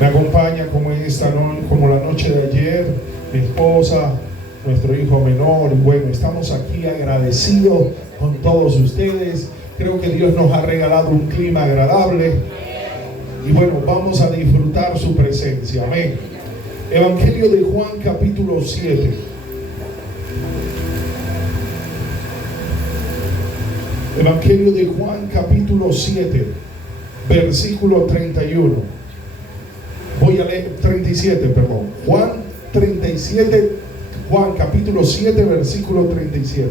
Me acompaña como en esta noche, como la noche de ayer, mi esposa, nuestro hijo menor. Bueno, estamos aquí agradecidos con todos ustedes. Creo que Dios nos ha regalado un clima agradable y bueno, vamos a disfrutar su presencia. Amén. Evangelio de Juan, capítulo 7. Evangelio de Juan, capítulo 7, versículo 31. Voy a leer 37, perdón. Juan 37, Juan capítulo 7, versículo 37.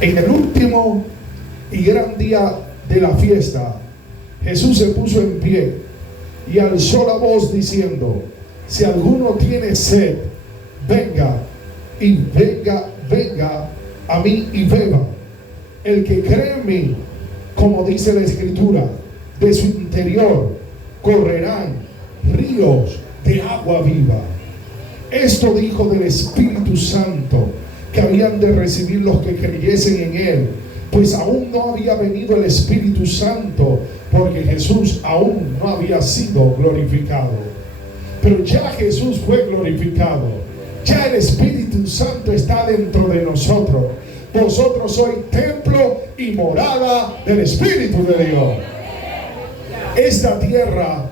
En el último y gran día de la fiesta, Jesús se puso en pie y alzó la voz diciendo: si alguno tiene sed, venga a mí y beba. El que cree en mí, como dice la Escritura, de su interior correrán ríos de agua viva. Esto dijo del Espíritu Santo que habían de recibir los que creyesen en él, pues aún no había venido el Espíritu Santo, porque Jesús aún no había sido glorificado. Pero ya Jesús fue glorificado, ya el Espíritu Santo está dentro de nosotros. Vosotros sois templo y morada del Espíritu de Dios. Esta tierra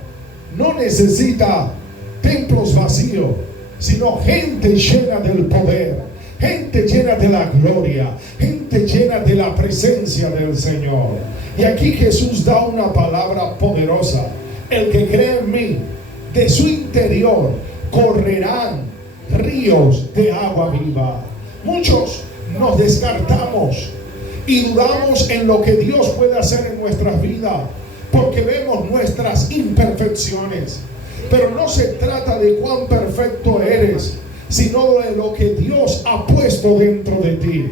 no necesita templos vacíos, sino gente llena del poder, gente llena de la gloria, gente llena de la presencia del Señor. Y aquí Jesús da una palabra poderosa: el que cree en mí, de su interior correrán ríos de agua viva. Muchos nos descartamos y dudamos en lo que Dios puede hacer en nuestras vidas, porque vemos nuestras imperfecciones. Pero no se trata de cuán perfecto eres, sino de lo que Dios ha puesto dentro de ti.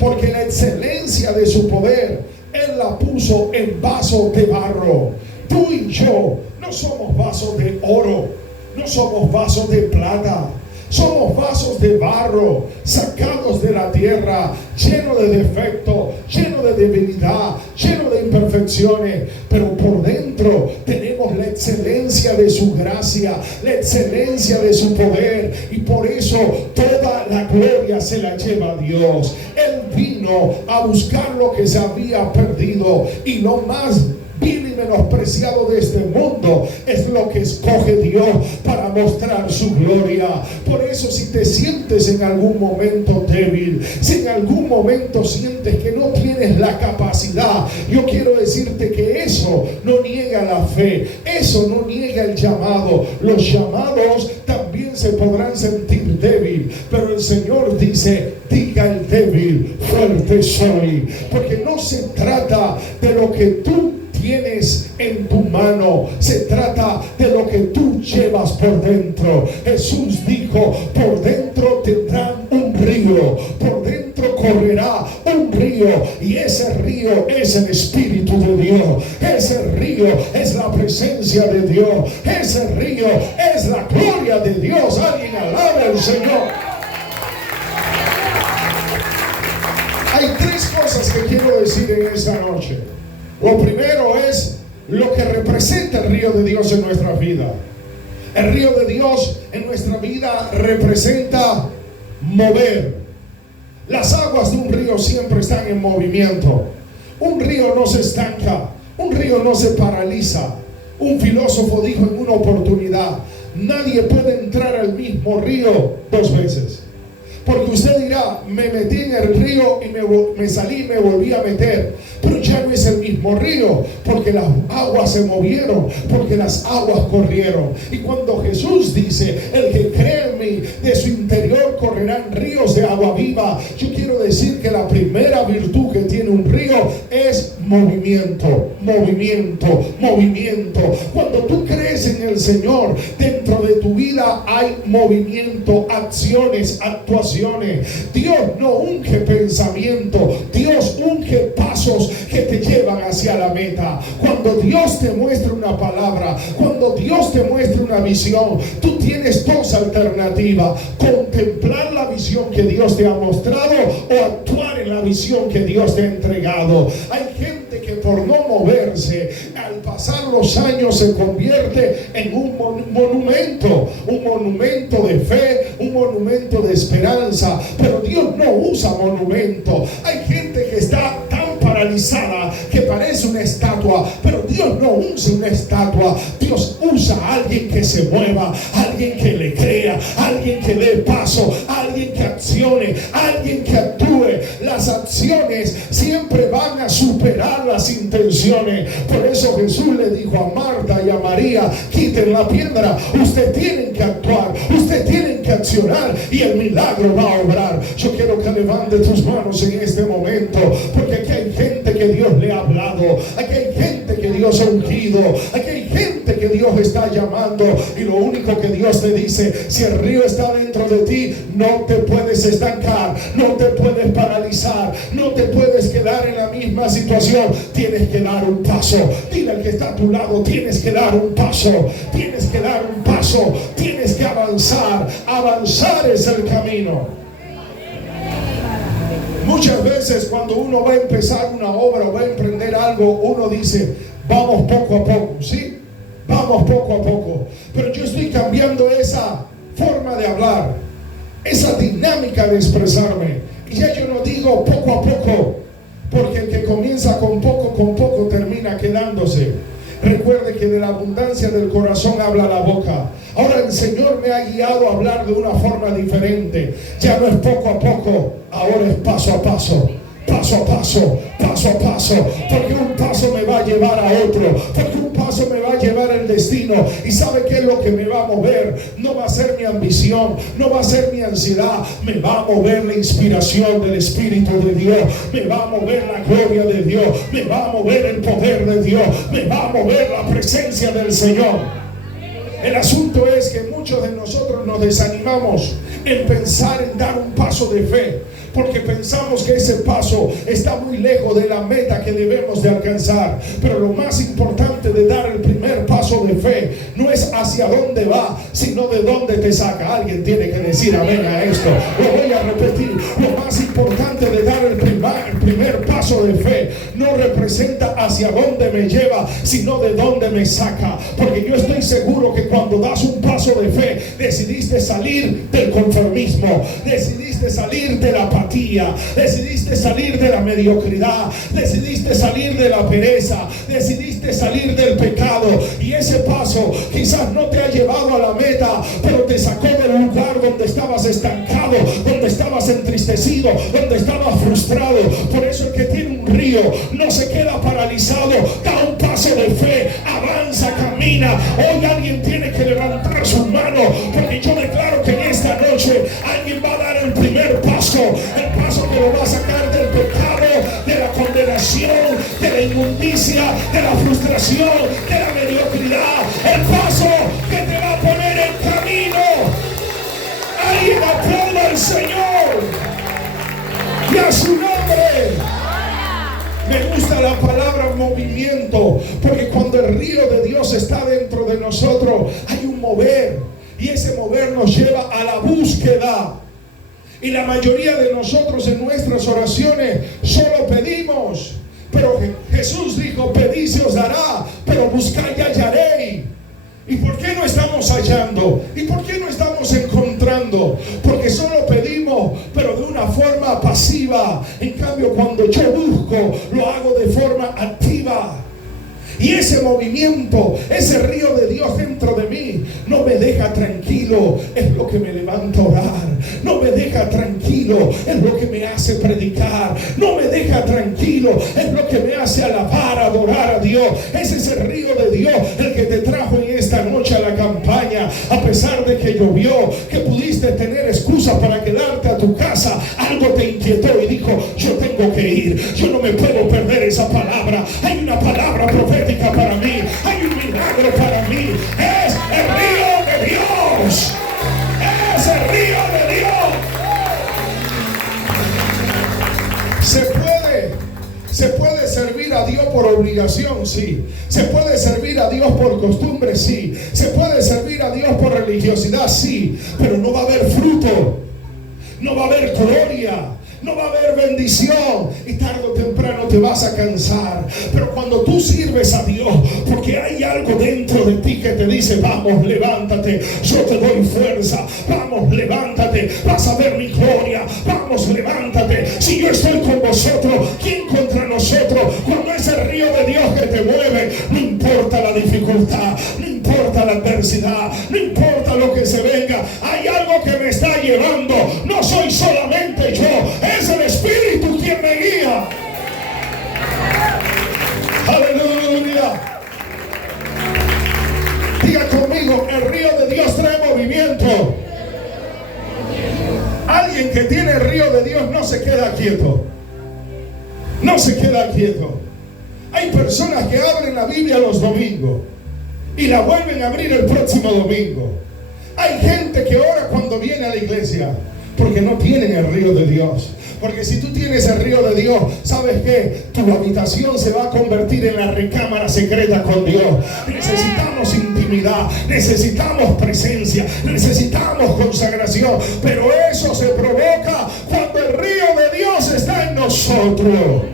Porque la excelencia de su poder, Él la puso en vasos de barro. Tú y yo no somos vasos de oro, no somos vasos de plata. Somos vasos de barro, sacados de la tierra, llenos de defectos, llenos de debilidad, llenos de imperfecciones. Pero por dentro tenemos la excelencia de su gracia, la excelencia de su poder. Y por eso toda la gloria se la lleva a Dios. Él vino a buscar lo que se había perdido, y lo más vil y menospreciado de este mundo es lo que escoge Dios para mostrar su gloria. Por eso, si te sientes en algún momento débil, si en algún momento sientes que no tienes la capacidad, yo quiero decirte que eso no niega la fe, eso no niega el llamado. Los llamados también se podrán sentir débil, pero el Señor dice: diga el débil, fuerte soy. Porque no se trata de lo que tú tienes en tu mano, se trata de lo que tú llevas por dentro. Jesús dijo: por dentro tendrán un río, por dentro correrá un río, y ese río es el Espíritu de Dios, ese río es la presencia de Dios, ese río es la gloria de Dios. Alguien alabe al Señor. Hay tres cosas que quiero decir en esta noche. Lo primero es lo que representa el río de Dios en nuestra vida. El río de Dios en nuestra vida representa mover. Las aguas de un río siempre están en movimiento. Un río no se estanca, un río no se paraliza. Un filósofo dijo en una oportunidad: nadie puede entrar al mismo río dos veces. Porque usted dirá: me metí en el río y me salí y me volví a meter. Pero ya no es el mismo río, porque las aguas se movieron, porque las aguas corrieron. Y cuando Jesús dice: el que cree en mí, de su interior correrán ríos de agua viva, yo quiero decir que la primera virtud que tiene un río es movimiento, movimiento, movimiento. Cuando tú crees en el Señor, dentro de tu vida hay movimiento, acciones, actuaciones. Dios no unge pensamiento, Dios unge pasos que te llevan hacia la meta. Cuando Dios te muestra una palabra, cuando Dios te muestra una visión, tú tienes dos alternativas: contemplar la visión que Dios te ha mostrado o actuar en la visión que Dios te ha entregado. Hay gente que por no moverse, al pasar los años se convierte en un monumento de fe, un monumento de esperanza. Pero Dios no usa monumento. Hay gente que está tan paralizada que parece una estatua, pero Dios no usa una estatua. Dios usa a alguien que se mueva, alguien que le crea, alguien que dé paso, alguien que accione, alguien que actúe. Las acciones siempre van a superar las intenciones. Por eso Jesús le dijo a Marta y a María: quiten la piedra. Ustedes tienen que actuar, ustedes tienen que accionar y el milagro va a obrar. Yo quiero que levante tus manos en este momento, porque aquí hay gente que Dios le ha hablado, aquí hay gente que Dios ha ungido, aquí hay gente que Dios está llamando, y lo único que Dios te dice: si el río está dentro de ti, no te puedes estancar, no te puedes paralizar, no te puedes quedar en la misma situación. Tienes que dar un paso. Dile al que está a tu lado: tienes que dar un paso, tienes que dar un paso, tienes que avanzar. Avanzar es el camino. Muchas veces cuando uno va a empezar una obra o va a emprender algo, uno dice: vamos poco a poco, ¿sí? Vamos poco a poco. Pero yo estoy cambiando esa forma de hablar, esa dinámica de expresarme. Y ya yo no digo poco a poco, porque el que comienza con poco termina quedándose. Recuerde que de la abundancia del corazón habla la boca. Ahora el Señor me ha guiado a hablar de una forma diferente. Ya no es poco a poco, ahora es paso a paso. Paso a paso, paso a paso, porque un paso me va a llevar a otro, porque un paso me va a llevar al destino. Y ¿sabe qué es lo que me va a mover? No va a ser mi ambición, no va a ser mi ansiedad, me va a mover la inspiración del Espíritu de Dios, me va a mover la gloria de Dios, me va a mover el poder de Dios, me va a mover la presencia del Señor. El asunto es que muchos de nosotros nos desanimamos en pensar en dar un paso de fe, porque pensamos que ese paso está muy lejos de la meta que debemos de alcanzar. Pero lo más importante de dar el primer paso de fe no es hacia dónde va, sino de dónde te saca. Alguien tiene que decir amén a esto. Lo voy a repetir: lo más importante de dar el primer paso de fe no representa hacia dónde me lleva, sino de dónde me saca. Porque yo estoy seguro que cuando das un paso de fe, decidiste salir del conformismo, decidiste salir de la apatía, decidiste salir de la mediocridad, decidiste salir de la pereza, decidiste salir del pecado. Y ese paso quizás no te ha llevado a la meta, pero te sacó del lugar donde estabas estancado, donde estabas entristecido, donde estabas frustrado. Por eso el que tiene un río no se queda paralizado, da un paso de fe, avanza, camina. Hoy alguien tiene que levantar sus manos, porque yo declaro que en esta noche alguien va a dar el primer paso, el paso que lo va a sacar del pecado, de la condenación, de la inmundicia, de la frustración, de la mediocridad. El paso que te va a poner en camino. Alguien aplauda al Señor y a su nombre. Me gusta la palabra movimiento, porque cuando el río de Dios está dentro de nosotros, hay un mover, y ese mover nos lleva a la búsqueda. Y la mayoría de nosotros en nuestras oraciones solo pedimos, pero Jesús dijo: pedid se os dará, pero buscad y hallaréis. ¿Y por qué no estamos hallando? ¿Y por qué no estamos encontrando? Porque solo pedimos, pero de una forma pasiva. En cambio, cuando yo busco, lo hago de forma activa. Y ese movimiento, ese río de Dios dentro de mí, no me deja tranquilo, es lo que me levanta a orar. No me deja tranquilo, es lo que me hace predicar. No me deja tranquilo, es lo que me hace alabar, adorar a Dios. Ese es el río de Dios, el que te trajo en esta noche a la campaña. A pesar de que llovió, que pudiste tener excusa para quedarte a tu casa, algo te inquietó y dijo: yo tengo que ir, yo no me puedo perder esa palabra. Hay una palabra profética para mí, hay un milagro para mí. Es el río de Dios, es el río de Dios. Se puede servir a Dios por obligación, sí. Se puede servir a Dios por costumbre, sí. Se puede servir a Dios por religiosidad, sí. Pero no va a haber fruto, no va a haber gloria, no va a haber bendición y tarde o temprano te vas a cansar. Pero cuando tú sirves a Dios, porque hay algo dentro de ti que te dice: vamos, levántate, yo te doy fuerza, vamos, levántate, vas a ver mi gloria, vamos, levántate, si yo estoy con vosotros, ¿quién contra nosotros? Cuando es el río de Dios que te mueve, no importa la dificultad, no importa la adversidad, no importa lo que se venga, hay algo que me está llevando. No soy solamente yo, es el Espíritu quien me guía. Aleluya. Diga conmigo: el río de Dios trae movimiento. Alguien que tiene el río de Dios no se queda quieto. No se queda quieto. Hay personas que abren la Biblia los domingos y la vuelven a abrir el próximo domingo. Hay gente que ora cuando viene a la iglesia porque no tienen el río de Dios. Porque si tú tienes el río de Dios, ¿sabes qué? Tu habitación se va a convertir en la recámara secreta con Dios. Necesitamos intimidad, necesitamos presencia, necesitamos consagración. Pero eso se provoca cuando el río de Dios está en nosotros.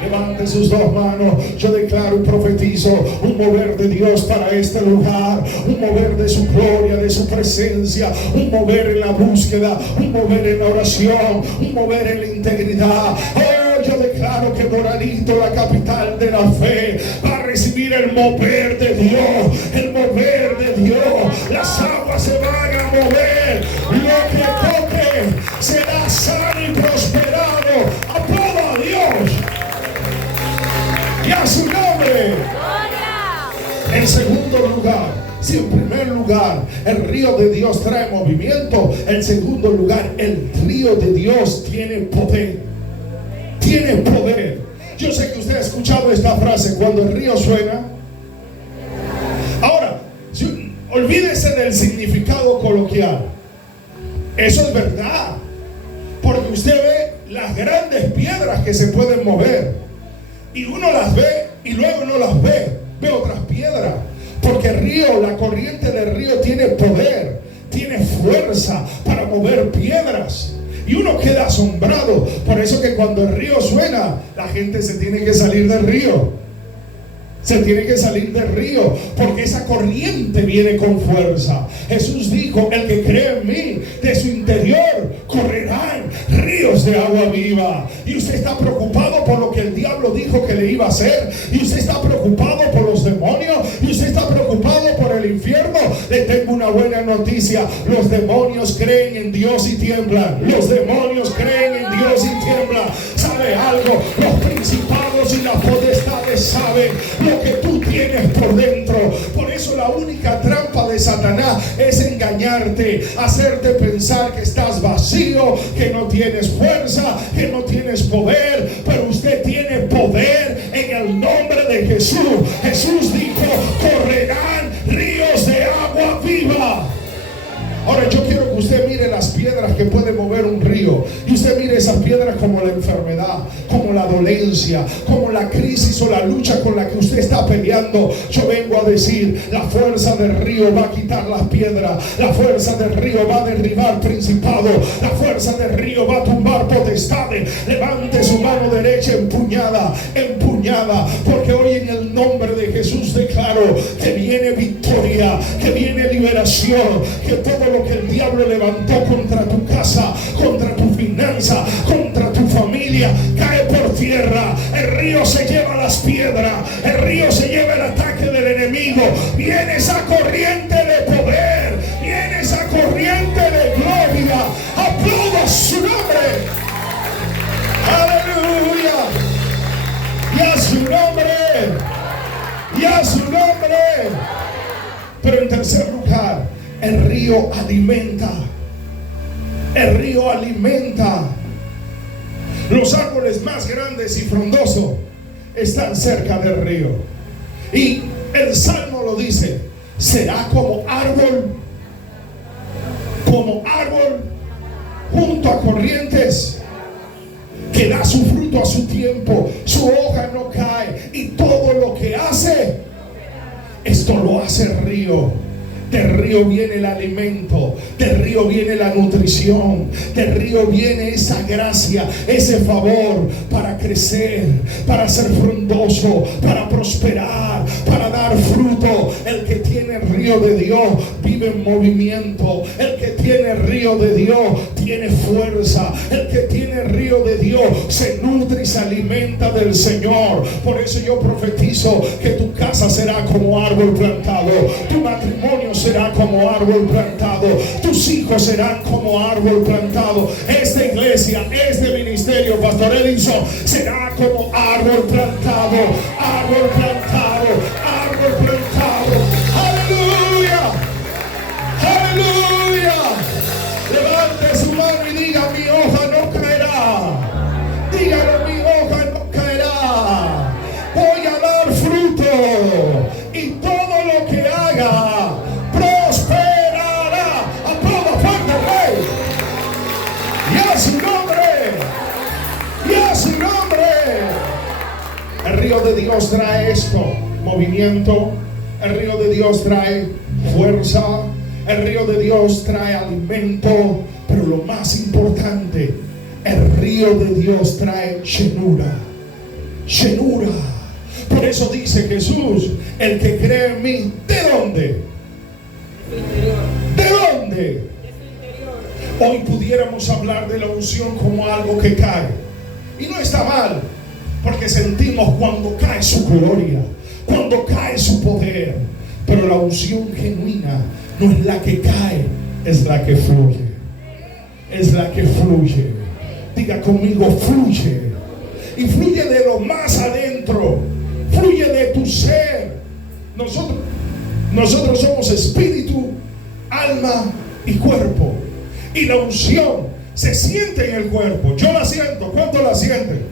Levante sus dos manos. Yo declaro y profetizo un mover de Dios para este lugar, un mover de su gloria, de su presencia, un mover en la búsqueda, un mover en la oración, un mover en la integridad. Oh, yo declaro que Doralito, la capital de la fe, va a recibir el mover de Dios, el mover de Dios. Las aguas se van a mover, lo que toque será sano y prosperado. Aplauda a Dios y a su nombre. En segundo lugar, si en primer lugar el río de Dios trae movimiento, en segundo lugar el río de Dios tiene poder. Tiene poder. Yo sé que usted ha escuchado esta frase: cuando el río suena. Ahora, olvídese del significado coloquial. Eso es verdad, porque usted ve las grandes piedras que se pueden mover y uno las ve y luego no las ve, ve otras piedras, porque el río, la corriente del río tiene poder, tiene fuerza para mover piedras. Y uno queda asombrado. Por eso que cuando el río suena, la gente se tiene que salir del río. Se tiene que salir del río, porque esa corriente viene con fuerza. Jesús dijo: el que cree en mí, de su interior correrán ríos de agua viva. Y usted está preocupado por lo que el diablo dijo que le iba a hacer, y usted está preocupado por los demonios, y usted está preocupado por el infierno. Le tengo una buena noticia: los demonios creen en Dios y tiemblan. Los demonios creen en Dios y tiemblan. ¿Sabe algo? Los principados y las potestades saben lo que tú tienes por dentro. Por eso la única trampa de Satanás es engañarte, hacerte pensar que estás vacío, que no tienes fuerza, que no tienes poder. Pero usted tiene poder en el nombre de Jesús. Jesús dijo: correrán ríos de agua viva. Ahora yo quiero que usted mire las piedras que pueden mover un río, y usted mire esas piedras como la enfermedad, como la dolencia, como la crisis o la lucha con la que usted está peleando. Yo vengo a decir: la fuerza del río va a quitar las piedras, la fuerza del río va a derribar principados, la fuerza del río va a tumbar potestades. Levante su mano derecha empuñada, empuñada, porque hoy en el nombre de Jesús declaro que viene victoria, que viene liberación, que todo lo que el diablo levantó contra tu casa, contra tu finanza, contra tu familia, cae por tierra. El río se lleva las piedras, el río se lleva el ataque del enemigo. Viene esa corriente de poder, viene esa corriente de gloria. Aplauda su nombre. Aleluya. Y a su nombre, y a su nombre. Pero en tercer lugar, el río alimenta. El río alimenta. Los árboles más grandes y frondosos están cerca del río. Y el Salmo lo dice: será como árbol junto a corrientes, que da su fruto a su tiempo, su hoja no cae, y todo lo que hace, esto lo hace el río. Del río viene el alimento, del río viene la nutrición, del río viene esa gracia, ese favor para crecer, para ser frondoso, para prosperar, para dar fruto. El que tiene el río de Dios vive en movimiento. El que tiene el río de Dios tiene fuerza. El que tiene el río de Dios se nutre y se alimenta del Señor. Por eso yo profetizo que tu casa será como árbol plantado, tu matrimonio será como árbol plantado, tus hijos serán como árbol plantado. Esta iglesia, este ministerio, Pastor Edison, será como árbol plantado, árbol plantado, árbol plantado. Aleluya, aleluya. Levante su mano y diga: mi hoja no caerá. Dígalo: mi hoja no caerá. Voy a dar fruto y todo lo que haga prosperará. Aplauda fuerte, Rey. Y a su nombre, y a su nombre. El río de Dios trae esto: movimiento. El río de Dios trae fuerza. El río de Dios trae alimento. Pero lo más importante, el río de Dios trae llenura. Llenura. Por eso dice Jesús: el que cree en mí, ¿de dónde? ¿De dónde? Hoy pudiéramos hablar de la unción como algo que cae. Y no está mal, porque sentimos cuando cae su gloria, cuando cae su poder. Pero la unción genuina no es la que cae, es la que fluye. Es la que fluye. Diga conmigo: fluye. Y fluye de lo más adentro. Fluye de tu ser. Nosotros somos espíritu, alma y cuerpo. Y la unción se siente en el cuerpo. Yo la siento. ¿Cuánto la sienten?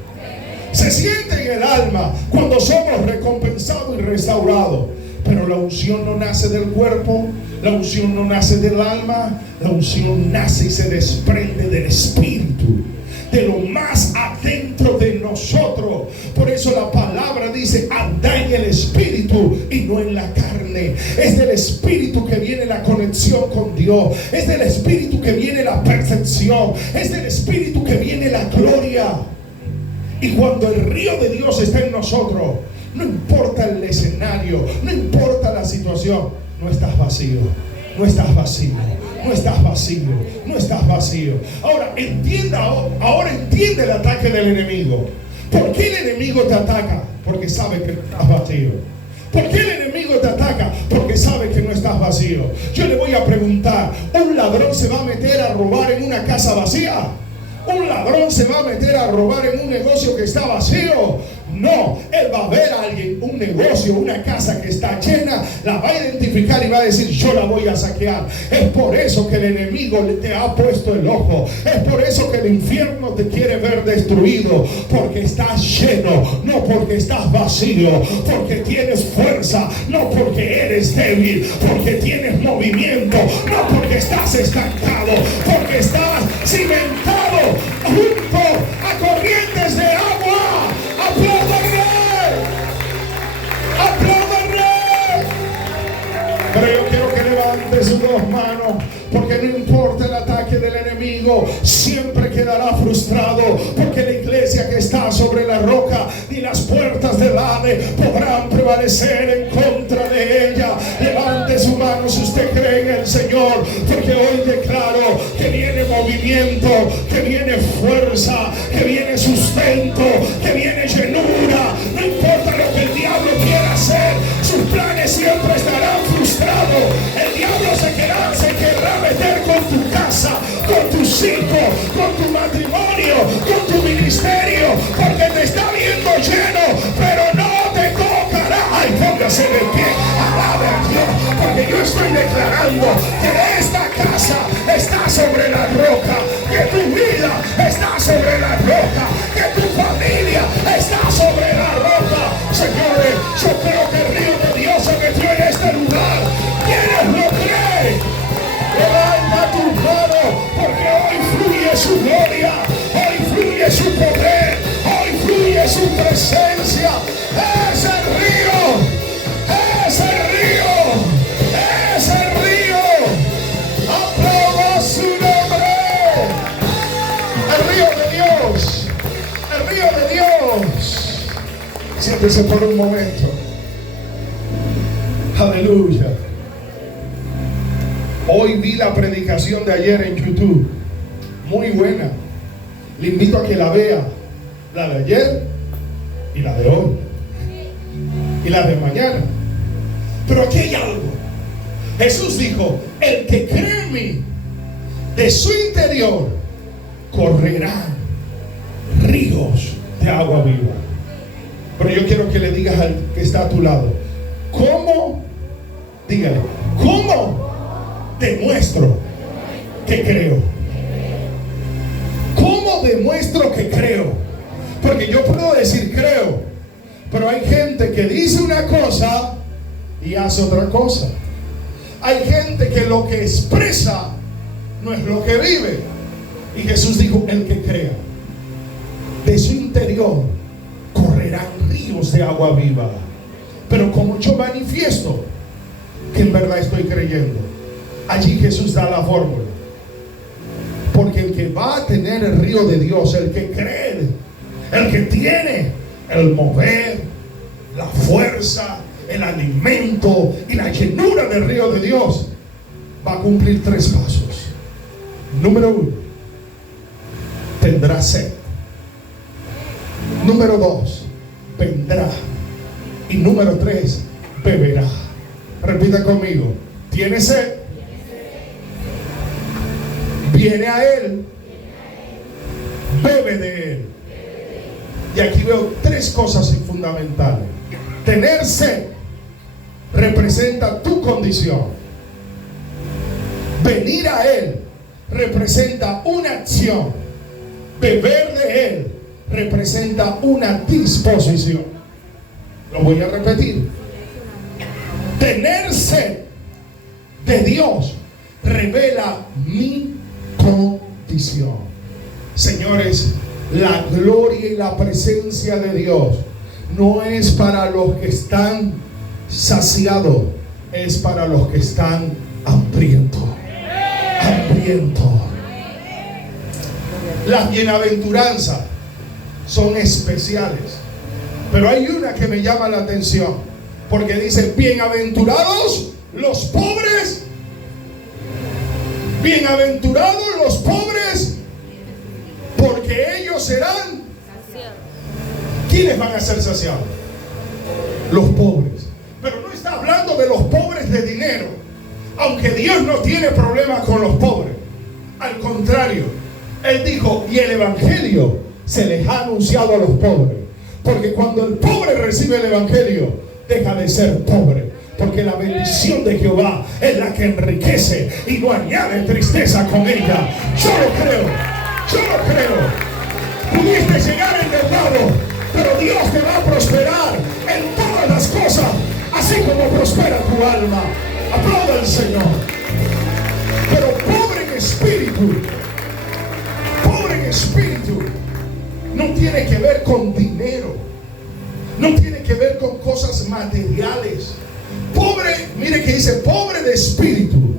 Se siente en el alma cuando somos recompensados y restaurados. Pero la unción no nace del cuerpo, la unción no nace del alma, la unción nace y se desprende del espíritu, de lo más adentro de nosotros. Por eso la palabra dice: anda en el espíritu y no en la carne. Es del espíritu que viene la conexión con Dios, es del espíritu que viene la perfección, es del espíritu que viene la gloria. Y cuando el río de Dios está en nosotros, no importa el escenario, no importa la situación, no estás vacío, no estás vacío, no estás vacío, no estás vacío. Ahora entiende el ataque del enemigo. ¿Por qué el enemigo te ataca? Porque sabe que estás vacío. ¿Por qué el enemigo te ataca? Porque sabe que no estás vacío. Yo le voy a preguntar: ¿un ladrón se va a meter a robar en una casa vacía? ¿Un ladrón se va a meter a robar en un negocio que está vacío? No, él va a ver a alguien, un negocio, una casa que está llena, la va a identificar y va a decir: yo la voy a saquear. Es por eso que el enemigo te ha puesto el ojo. Es por eso que el infierno te quiere ver destruido. Porque estás lleno, no porque estás vacío. Porque tienes fuerza, no porque eres débil. Porque tienes movimiento, no porque estás estancado. Porque estás cimentado junto a corrientes de agua. ¡Aplauda al Rey! ¡Aplauda al Rey! Pero yo quiero que levante sus dos manos, porque no importa el ataque del enemigo, siempre quedará frustrado, porque la iglesia que está sobre la roca, ni las puertas del Hades podrán prevalecer en contra de ella. Levante su mano si usted cree en el Señor, porque hoy declaro que viene movimiento, que viene fuerza, que viene sustento, que viene llenura. No importa lo que el diablo quiera hacer, sus planes siempre estarán frustrados. El diablo se querrá meter con tu casa, con tus hijos, con tu matrimonio, con tu ministerio, porque te está viendo lleno, pero no te tocará. Ay, póngase de pie, alabe a Dios, porque yo estoy declarando que esta casa está sobre la roca, que tu vida está sobre la roca, que tu familia está sobre la roca. Señores, yo creo que el río de Dios se metió en este lugar. ¿Quiénes lo creen? Levanta tu mano, porque hoy fluye su gloria, hoy fluye su poder, hoy fluye su presencia. Es el río, es el río, es el río. Siéntese por un momento. Aleluya. Hoy vi la predicación de ayer en YouTube. Muy buena. Le invito a que la vea. La de ayer y la de hoy. Y la de mañana. Pero aquí hay algo. Jesús dijo: el que cree en mí, de su interior correrán ríos de agua viva. Pero yo quiero que le digas al que está a tu lado: ¿cómo? Dígale: ¿cómo demuestro que creo? ¿Cómo demuestro que creo? Porque yo puedo decir creo, pero hay gente que dice una cosa y hace otra cosa. Hay gente que lo que expresa no es lo que vive. Y Jesús dijo: el que crea, de su interior correrán ríos de agua viva. Pero como yo manifiesto que en verdad estoy creyendo, allí Jesús da la fórmula. Porque el que va a tener el río de Dios, el que cree, el que tiene el mover, la fuerza, el alimento y la llenura del río de Dios, va a cumplir 3 pasos. Número 1, tendrá sed. Número 2, vendrá. Y número 3, beberá. Repita conmigo: tiene sed, viene a Él, bebe de Él. Y aquí veo 3 cosas fundamentales. Tener sed representa tu condición. Venir a Él representa una acción. Beber de Él representa una disposición. Lo voy a repetir. Tener sed de Dios revela mi condición. Señores, la gloria y la presencia de Dios no es para los que están saciados, es para los que están hambrientos. Hambrientos. Las bienaventuranzas son especiales, pero hay una que me llama la atención, porque dice: bienaventurados los pobres. Bienaventurados los pobres, porque ellos serán saciados. ¿Quiénes van a ser saciados? Los pobres. Pero no está hablando de los pobres de dinero, aunque Dios no tiene problemas con los pobres. Al contrario, Él dijo: y el evangelio se les ha anunciado a los pobres. Porque cuando el pobre recibe el evangelio, deja de ser pobre. Porque la bendición de Jehová es la que enriquece y no añade tristeza con ella. Yo lo creo, yo lo creo. Pudiste llegar endeudado, pero Dios te va a prosperar en todas las cosas, así como prospera tu alma. Aplauda al Señor. Pero pobre en espíritu, no tiene que ver con dinero, no tiene que ver con cosas materiales. Pobre, mire que dice pobre de espíritu,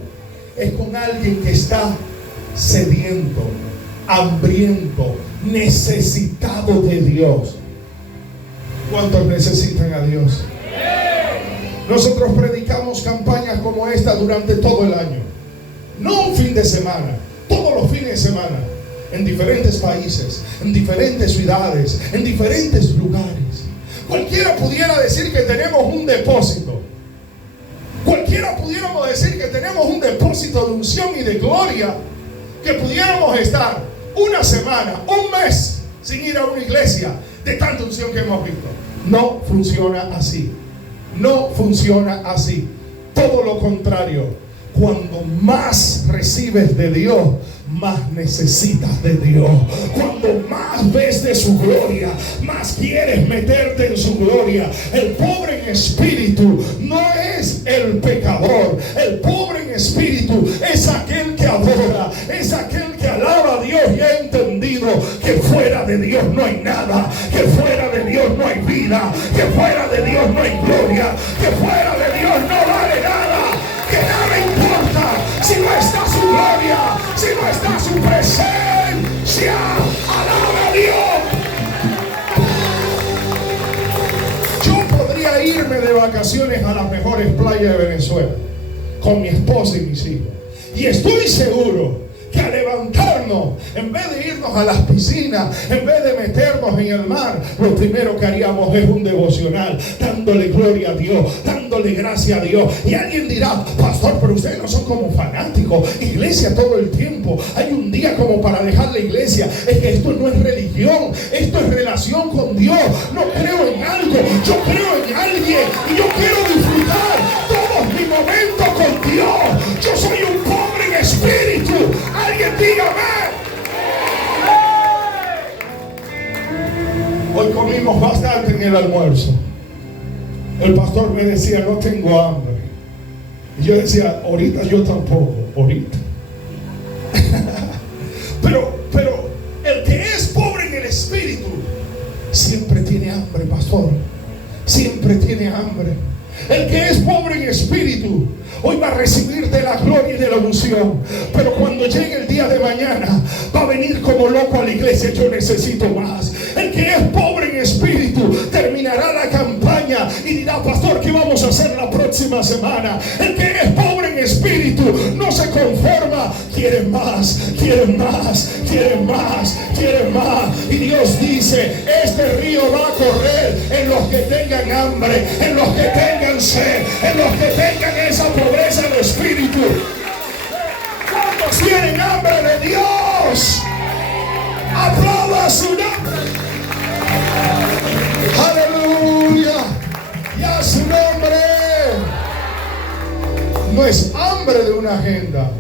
es con alguien que está sediento, hambriento, necesitado de Dios. ¿Cuántos necesitan a Dios? Nosotros predicamos campañas como esta durante todo el año, no un fin de semana, todos los fines de semana, en diferentes países, en diferentes ciudades, en diferentes lugares. Cualquiera pudiera decir que tenemos un depósito. Cualquiera pudiéramos decir que tenemos un depósito de unción y de gloria, que pudiéramos estar una semana, un mes sin ir a una iglesia de tanta unción que hemos visto. No funciona así. No funciona así. Todo lo contrario. Cuando más recibes de Dios, más necesitas de Dios. Cuando más ves de su gloria, más quieres meterte en su gloria. El pobre en espíritu no es el pecador. El pobre en espíritu es aquel que adora, es aquel que alaba a Dios y ha entendido que fuera de Dios no hay nada, que fuera de Dios no hay vida, que fuera de Dios no hay gloria, que fuera de Dios no vale nada, que nada importa si no está su gloria, si no está su presencia. Alaba a Dios. vacaciones a las mejores playas de Venezuela con mi esposa y mis hijos. Y estoy seguro que al levantarnos, en vez de irnos a las piscinas, en vez de meternos en el mar, lo primero que haríamos es un devocional, dándole gloria a Dios, dándole gracia a Dios. Y alguien dirá: pastor, pero ustedes no son como fanáticos, iglesia todo el tiempo, hay un día como para dejar la iglesia. Es que esto no es religión, esto es relación con Dios. No creo en algo, yo creo en alguien, y yo quiero disfrutar todos mis momentos con Dios. Yo soy un pobre en espíritu. Alguien dígame. Hoy comimos bastante en el almuerzo. El pastor me decía: no tengo hambre. Y yo decía: ahorita yo tampoco, ahorita. pero el que es pobre en el espíritu siempre tiene hambre, pastor. Siempre tiene hambre. El que es pobre en espíritu hoy va a recibir de la gloria y de la unción, pero cuando llegue el día de mañana va a venir como loco a la iglesia: yo necesito más. El que es pobre en espíritu terminará la campaña y dirá: pastor, ¿qué vamos a hacer la próxima semana? El que es pobre en espíritu no se conforma, quiere más, quiere más, quiere más, quiere más. Y Dios dice: este río va a correr en los que tengan hambre, en los que tengan sed, en los que tengan esa pobreza de espíritu. ¿Cuántos tienen hambre de Dios? Aplauda su nombre. Aleluya. Y a su nombre. No es hambre de una agenda,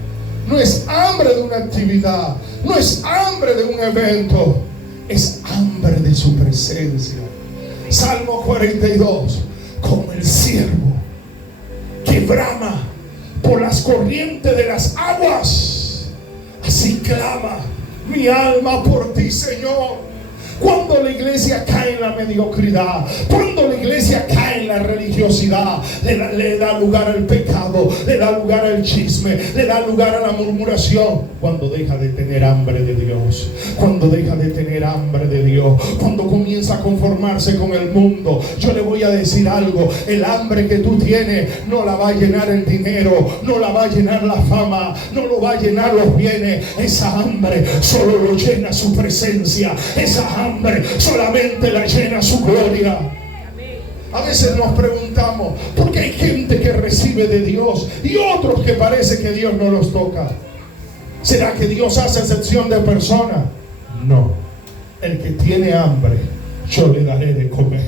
no es hambre de una actividad, no es hambre de un evento, es hambre de su presencia. Salmo 42. Como el siervo que brama por las corrientes de las aguas, así clama mi alma por ti, Señor. Cuando la iglesia cae en la mediocridad, cuando la iglesia cae en la religiosidad, le da lugar al pecado, le da lugar al chisme, le da lugar a la murmuración. Cuando deja de tener hambre de Dios, cuando deja de tener hambre de Dios, cuando comienza a conformarse con el mundo. Yo le voy a decir algo: el hambre que tú tienes no la va a llenar el dinero, no la va a llenar la fama, no lo va a llenar los bienes. Esa hambre solo lo llena su presencia. Esa hambre solamente la llena su gloria. A veces nos preguntamos: ¿por qué hay gente que recibe de Dios y otros que parece que Dios no los toca? ¿Será que Dios hace excepción de personas? No. El que tiene hambre, yo le daré de comer.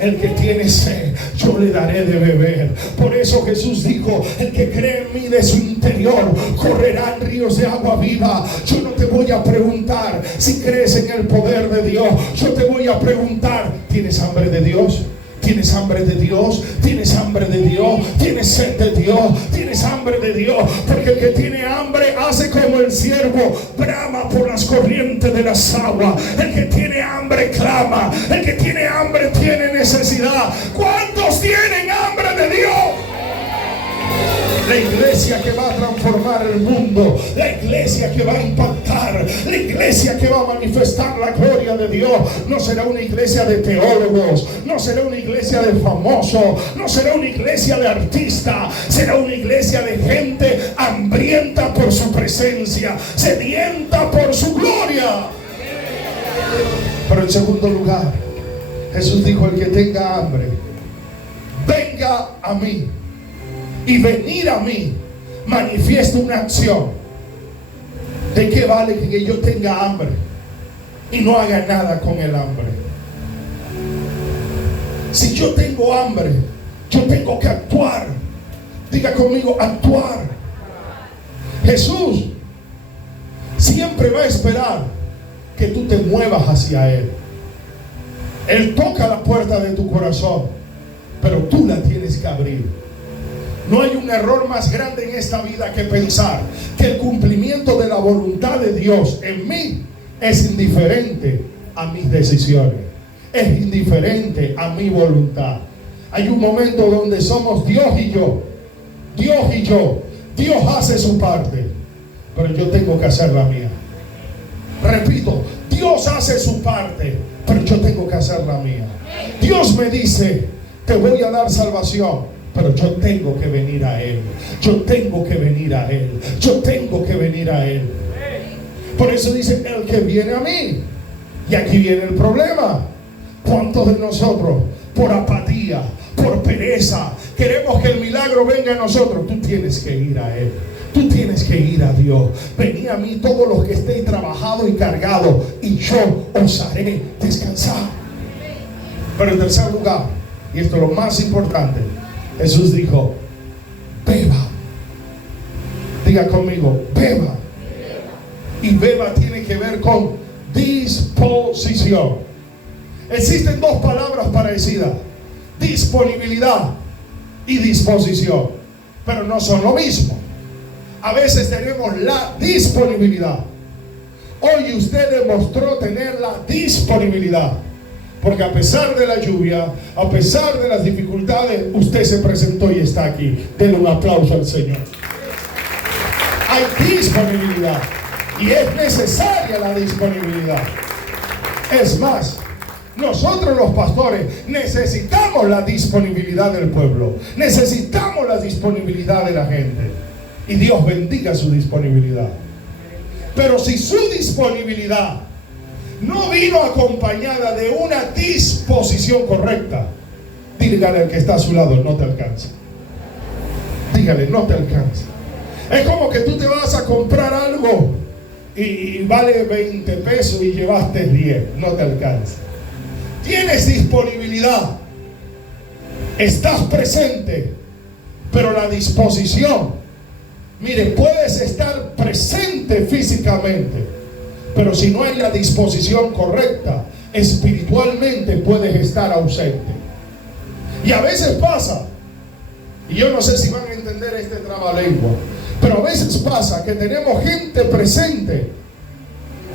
El que tiene sed, yo le daré de beber. Por eso Jesús dijo: el que cree en mí, de su interior correrán ríos de agua viva. Yo no te voy a preguntar si crees en el poder de Dios. Yo te voy a preguntar: ¿tienes hambre de Dios? ¿Tienes hambre de Dios? ¿Tienes hambre de Dios? ¿Tienes sed de Dios? ¿Tienes hambre de Dios? Porque el que tiene hambre hace como el siervo, brama por las corrientes de las aguas. El que tiene hambre clama. El que tiene hambre tiene necesidad. ¿Cuántos tienen hambre de Dios? La iglesia que va a transformar el mundo, la iglesia que va a impactar, la iglesia que va a manifestar la gloria de Dios, no será una iglesia de teólogos, no será una iglesia de famosos, no será una iglesia de artistas, será una iglesia de gente hambrienta por su presencia, sedienta por su gloria. Pero en segundo lugar, Jesús dijo: el que tenga hambre, venga a mí. Y venir a mí manifiesta una acción. ¿De qué vale que yo tenga hambre y no haga nada con el hambre? Si yo tengo hambre, yo tengo que actuar. Diga conmigo: actuar. Jesús siempre va a esperar que tú te muevas hacia Él. Él toca la puerta de tu corazón, pero tú la tienes que abrir. No hay un error más grande en esta vida que pensar que el cumplimiento de la voluntad de Dios en mí es indiferente a mis decisiones, es indiferente a mi voluntad. Hay un momento donde somos Dios y yo. Dios y yo. Dios hace su parte, pero yo tengo que hacer la mía. Repito, Dios hace su parte, pero yo tengo que hacer la mía. Dios me dice: te voy a dar salvación, pero yo tengo que venir a Él. Yo tengo que venir a Él. Yo tengo que venir a Él. Por eso dice, el que viene a mí. Y aquí viene el problema. ¿Cuántos de nosotros, por apatía, por pereza, queremos que el milagro venga a nosotros? Tú tienes que ir a Él. Tú tienes que ir a Dios. Venid a mí todos los que estéis trabajados y cargados, y yo os haré descansar. Pero en tercer lugar, y esto es lo más importante, Jesús dijo, beba. Diga conmigo, beba. Y beba tiene que ver con disposición. Existen dos palabras parecidas: disponibilidad y disposición, pero no son lo mismo. A veces tenemos la disponibilidad. Hoy usted demostró tener la disponibilidad, porque a pesar de la lluvia, a pesar de las dificultades, usted se presentó y está aquí. Denle un aplauso al Señor. Hay disponibilidad y es necesaria la disponibilidad. Es más, nosotros los pastores necesitamos la disponibilidad del pueblo. Necesitamos la disponibilidad de la gente. Y Dios bendiga su disponibilidad. Pero si su disponibilidad no vino acompañada de una disposición correcta, dígale al que está a su lado, no te alcanza. Dígale, no te alcanza. Es como que tú te vas a comprar algo y vale 20 pesos y llevaste 10, no te alcanza. Tienes disponibilidad, estás presente, pero la disposición, mire, puedes estar presente físicamente, pero si no hay la disposición correcta, espiritualmente puedes estar ausente. Y a veces pasa, y yo no sé si van a entender este trabalengua, pero a veces pasa que tenemos gente presente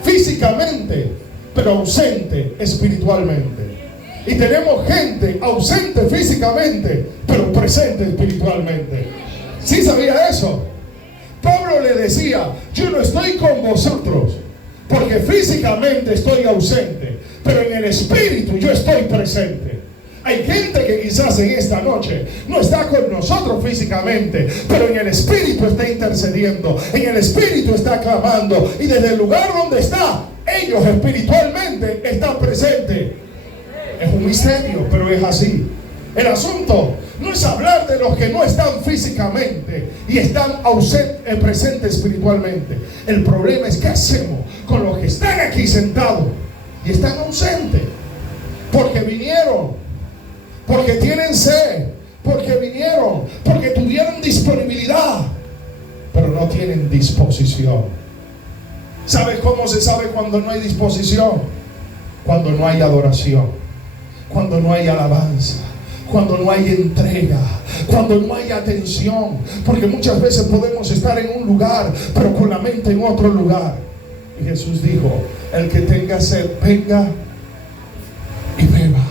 físicamente, pero ausente espiritualmente. Y tenemos gente ausente físicamente, pero presente espiritualmente. ¿Sí sabía eso? Pablo le decía, yo no estoy con vosotros porque físicamente estoy ausente, pero en el espíritu yo estoy presente. Hay gente que quizás en esta noche no está con nosotros físicamente, pero en el espíritu está intercediendo, en el espíritu está clamando, y desde el lugar donde está, ellos espiritualmente están presentes. Es un misterio, pero es así. El asunto no es hablar de los que no están físicamente y están presentes espiritualmente. El problema es qué hacemos con los que están aquí sentados y están ausentes, porque vinieron, porque tienen sed, porque vinieron, porque tuvieron disponibilidad, pero no tienen disposición. ¿Sabes cómo se sabe cuando no hay disposición? Cuando no hay adoración, cuando no hay alabanza, cuando no hay entrega, cuando no hay atención. Porque muchas veces podemos estar en un lugar, pero con la mente en otro lugar. Y Jesús dijo, el que tenga sed, venga y beba.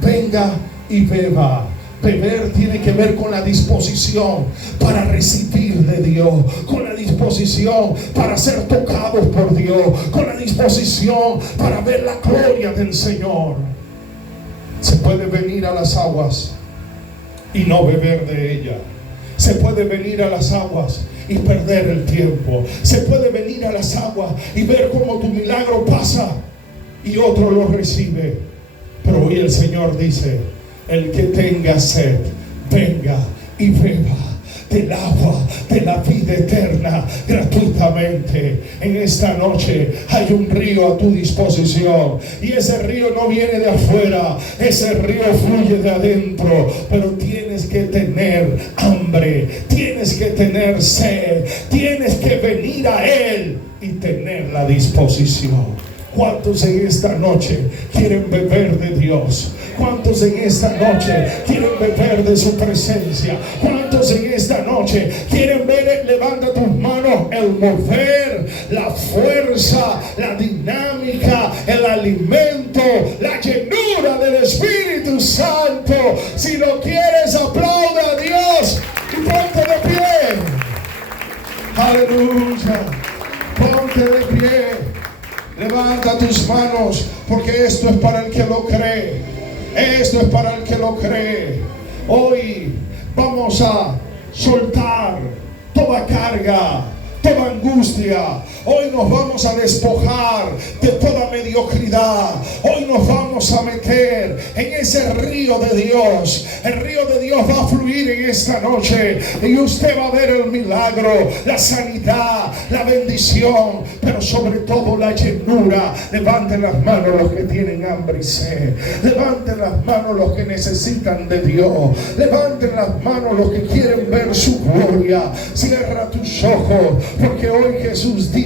Venga y beba. Beber tiene que ver con la disposición para recibir de Dios, con la disposición para ser tocados por Dios, con la disposición para ver la gloria del Señor. Se puede venir a las aguas y no beber de ella. Se puede venir a las aguas y perder el tiempo. Se puede venir a las aguas y ver cómo tu milagro pasa y otro lo recibe. Pero hoy el Señor dice, el que tenga sed, venga y beba del agua de la vida eterna gratuitamente. En esta noche hay un río a tu disposición, y ese río no viene de afuera, ese río fluye de adentro. Pero tienes que tener hambre, tienes que tener sed, tienes que venir a Él y tener la disposición. ¿Cuántos en esta noche quieren beber de Dios? ¿Cuántos en esta noche quieren beber de su presencia? ¿Cuántos en esta noche quieren ver, levanta tus manos, el mover, la fuerza, la dinámica, el alimento, la llenura del Espíritu Santo? Si lo quieres, aplauda a Dios y ponte de pie. Aleluya. Ponte de pie. Levanta tus manos, porque esto es para el que lo cree. Esto es para el que lo cree. Hoy vamos a soltar toda carga, toda angustia. Hoy nos vamos a despojar de toda mediocridad. Hoy nos vamos a meter en ese río de Dios. El río de Dios va a fluir en esta noche y usted va a ver el milagro, la sanidad, la bendición, pero sobre todo la llenura. Levanten las manos los que tienen hambre y sed. Levanten las manos los que necesitan de Dios. Levanten las manos los que quieren ver su gloria. Cierra tus ojos, porque hoy Jesús dice: